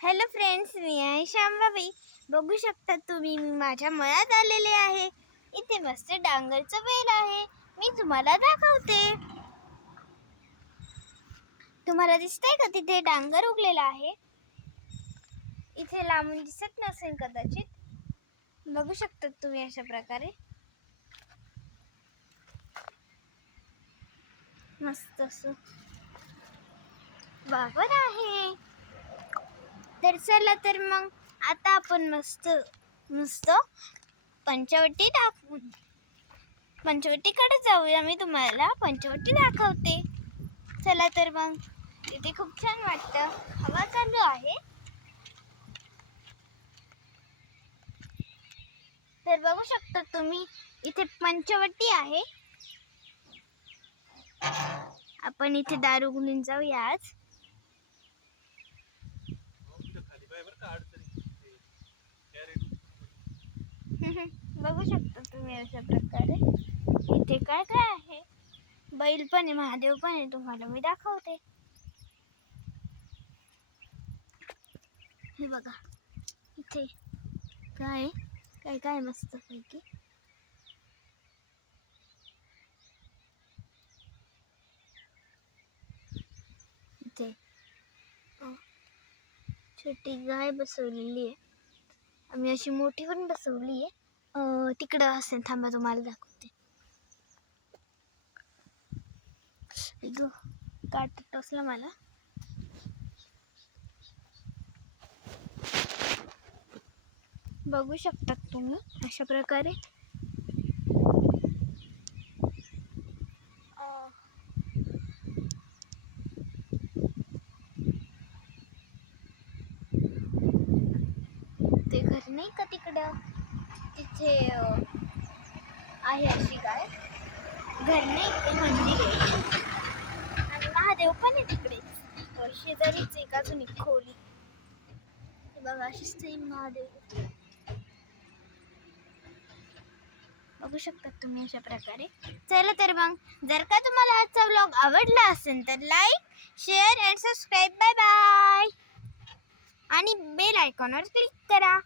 Hello friends, मी आहे शांबाबाई. बघू शकता तुम्ही, मी माझ्या मळ्यात आलेले आहे. इथे मस्त डांगरचं वेल आहे. मी तुम्हाला दाखवते. तुम्हाला दिसतंय का तिथे डांगर उगलेला आहे? इथे लांबून दिसत नसेल कदाचित. बघू शकता तुम्ही अशा प्रकारे मस्त असं बागड आहे. तर चला तर मग आता आपण मस्त मस्त पंचवटीकडे जाऊया. मी तुम्हाला पंचवटी दाखवते. चला तर मग. इथे खूप छान वाटतं. हवा चालू आहे. तर बघू शकता तुम्ही, इथे पंचवटी आहे. आपण इथे दारू घेऊन जाऊया आज. बघू शकता तुम्ही अशा प्रकारे इथे काय काय आहे. बैल पण आहे, महादेव पण आहे. तुम्हाला मी दाखवते. हे बघा, इथे काय काय काय मस्त पैकी. इथे छोटी गाय बसवलेली आहे. आम्ही अशी मोठी पण बसवली आहे. तिकडं असेल, थांबा तुम्हाला दाखवते. काट टोचला मला. बघू शकता तुम्ही अशा प्रकारे. ते घर नाही का तिकडं, तिथे आहे अशी गाय. घर नाही, ते मंदिर आहे. आणि महादेव पण आहे तिकडे. शेजारीच एक अजून एक खोली. बघा, अशीच सेम महादेव. बघू शकता तुम्ही अशा प्रकारे. चला तर मग, जर का तुम्हाला आजचा व्लॉग आवडला असेल तर like, share and subscribe. Bye bye. आणि बेल आयकॉनवर क्लिक करा.